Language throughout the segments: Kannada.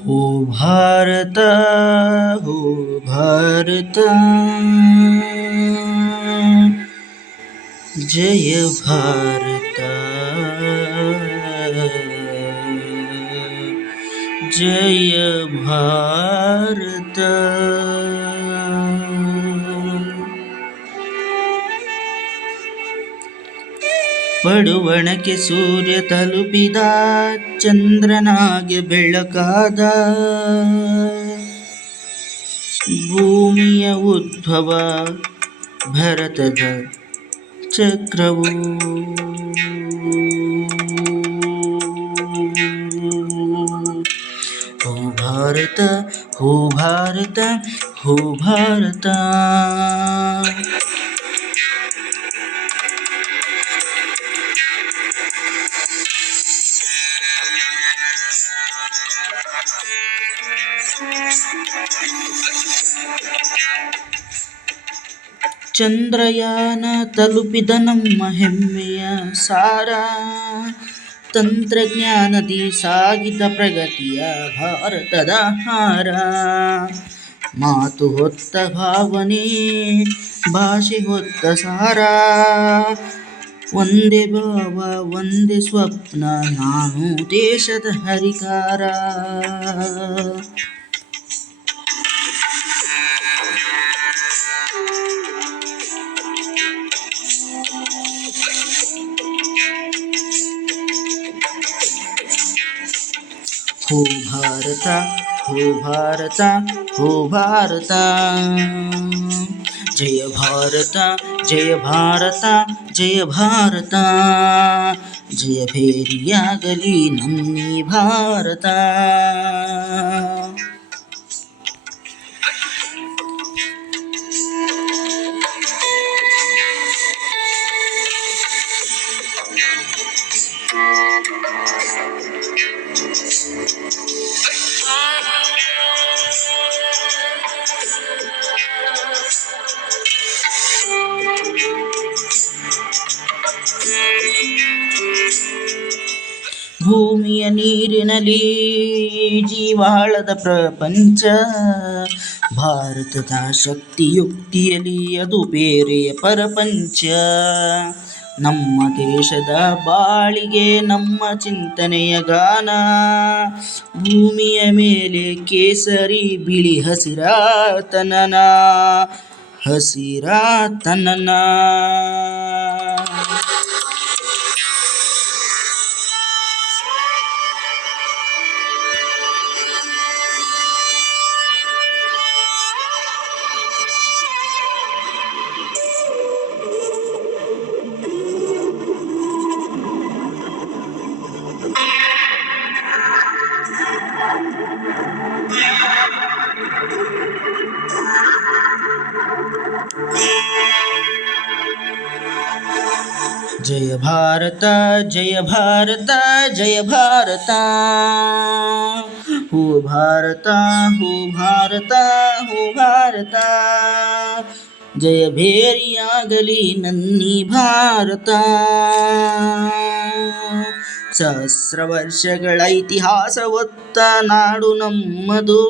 हो भारत हो भारत जय भारत जय भारत ಪಡುವಣಕ್ಕೆ ಸೂರ್ಯ ತಲುಪಿದ ಚಂದ್ರನಾಗೆ ಬೆಳಕಾದ ಭೂಮಿಯ ಉದ್ಭವ ಭರತದ ಚಕ್ರವು ಹೋ ಭಾರತ ಹೋ ಭಾರತ ಹೋ ಭಾರತ ಚಂದ್ರಯಾನ ತಲುಪಿದ ನಮ್ಮ ಹೆಮ್ಮೆಯ ಸಾರ ತಂತ್ರಜ್ಞಾನದಿ ಸಾಗಿದ ಪ್ರಗತಿಯ ಭಾರತದ ಹಾರ ಮಾತು ಹೊತ್ತ ಭಾವನೆ ಭಾಷೆ ಹೊತ್ತ ಸಾರ ಒಂದೇ ಭಾವ ಒಂದೇ ಸ್ವಪ್ನ ನಾನು ದೇಶದ ಹರಿಕಾರ हो भारत हो भारत हो भारत जय भारत जय भारत जय भारत जय ಭೇರಿಯಾಗಲಿ ನಮ್ಮಿ ಭಾರತ ಭೂಮಿಯ ನೀರಿನಲ್ಲಿ ಜೀವಾಳದ ಪ್ರಪಂಚ ಭಾರತದ ಶಕ್ತಿಯುಕ್ತಿಯಲ್ಲಿ ಅದು ಬೇರೆಯ ಪರಪಂಚ ನಮ್ಮ ದೇಶದ ಬಾಳಿಗೆ ನಮ್ಮ ಚಿಂತನೆಯ ಗಾನ ಭೂಮಿಯ ಮೇಲೆ ಕೇಸರಿ ಬಿಳಿ ಹಸಿರ ತನನ जय भारत जय भारत जय भारत हो भारत हो भारत हो भारत जय ಭೇರಿಯಾಗಲಿ ನನ್ನಿ ಭಾರತ ಸಹಸ್ರ ವರ್ಷಗಳ ಇತಿಹಾಸ ಹೊತ್ತ ನಾಡು ನಮ್ಮದು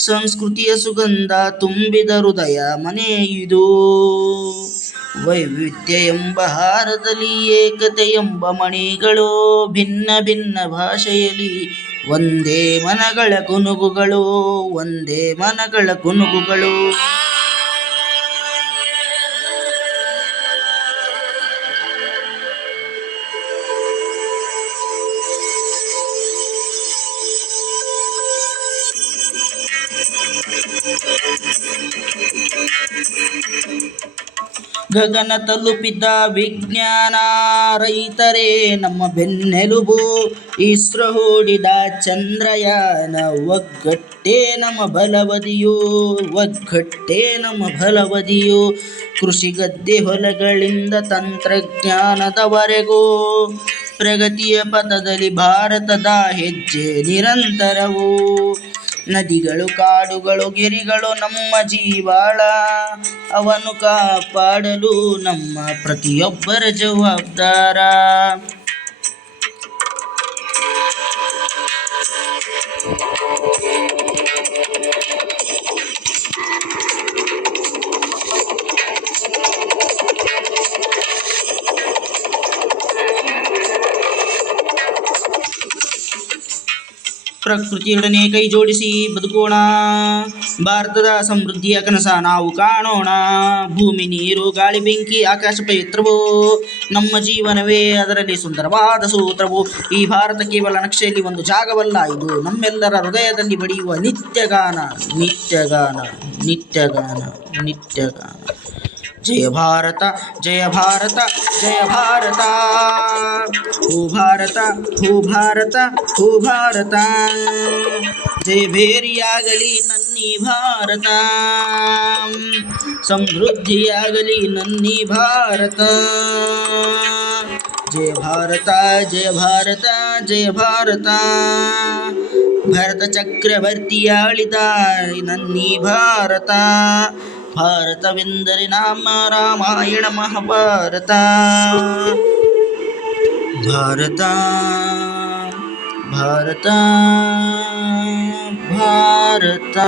ಸಂಸ್ಕೃತಿಯ ಸುಗಂಧ ತುಂಬಿದ ಹೃದಯ ಮನೆ ಇದು ವೈವಿಧ್ಯ ಎಂಬ ಹಾರದಲ್ಲಿ ಏಕತೆ ಎಂಬ ಮಣಿಗಳು ಭಿನ್ನ ಭಿನ್ನ ಭಾಷೆಯಲ್ಲಿ ಒಂದೇ ಮನಗಳ ಗುನುಗುಗಳು ಒಂದೇ ಮನಗಳ ಗುನುಗುಗಳು ಗಗನ ತಲುಪಿದ ವಿಜ್ಞಾನ ರೈತರೇ ನಮ್ಮ ಬೆನ್ನೆಲುಬು ಇಸ್ರೋ ಹೂಡಿದ ಚಂದ್ರಯಾನ ಒಗ್ಗಟ್ಟೇ ನಮ್ಮ ಬಲವದಿಯು ಕೃಷಿ ಗದ್ದೆ ಹೊಲಗಳಿಂದ ತಂತ್ರಜ್ಞಾನದವರೆಗೂ ಪ್ರಗತಿಯ ಪಥದಲ್ಲಿ ಭಾರತದ ಹೆಜ್ಜೆ ನಿರಂತರವು ನದಿಗಳು ಕಾಡುಗಳು ಗಿರಿಗಳು ನಮ್ಮ ಜೀವಾಳ ಅವನ್ನು ಕಾಪಾಡಲು ನಮ್ಮ ಪ್ರತಿಯೊಬ್ಬರ ಜವಾಬ್ದಾರ ಪ್ರಕೃತಿಯೊಡನೆ ಕೈ ಜೋಡಿಸಿ ಬದುಕೋಣ. ಭಾರತದ ಸಮೃದ್ಧಿಯ ಕನಸ ನಾವು ಕಾಣೋಣ. ಭೂಮಿ ನೀರು ಗಾಳಿ ಬೆಂಕಿ ಆಕಾಶ ಪವಿತ್ರವೋ, ನಮ್ಮ ಜೀವನವೇ ಅದರಲ್ಲಿ ಸುಂದರವಾದ ಸೂತ್ರವು. ಈ ಭಾರತ ಕೇವಲ ನಕ್ಷೆಯಲ್ಲಿ ಒಂದು ಜಾಗವಲ್ಲ, ಇದು ನಮ್ಮೆಲ್ಲರ ಹೃದಯದಲ್ಲಿ ಬಡಿಯುವ ನಿತ್ಯಗಾನ, ನಿತ್ಯಗಾನ, ನಿತ್ಯಗಾನ, ನಿತ್ಯಗಾನ. ಜಯ ಭಾರತ, ಜಯ ಭಾರತ, ಜಯ ಭಾರತ. ಹೋ ಭಾರತ, ಹೋ ಭಾರತ, ಹೋ ಭಾರತ. ಜಯ ಭೇರಿಯಾಗಲಿ ನನ್ನಿ ಭಾರತ, ಸಮೃದ್ಧಿಯಾಗಲಿ ನನ್ನಿ ಭಾರತ. ಜಯ ಭಾರತ, ಜಯ ಭಾರತ, ಜಯ ಭಾರತ. ಭರತ ಚಕ್ರವರ್ತಿಯಾಳಿದ ನನ್ನಿ ಭಾರತ. ಭಾರತವೆಂದರೆ ನಾಮ ರಾಮಾಯಣ ಮಹಾಭಾರತ. ಭಾರತ, ಭಾರತ, ಭಾರತ.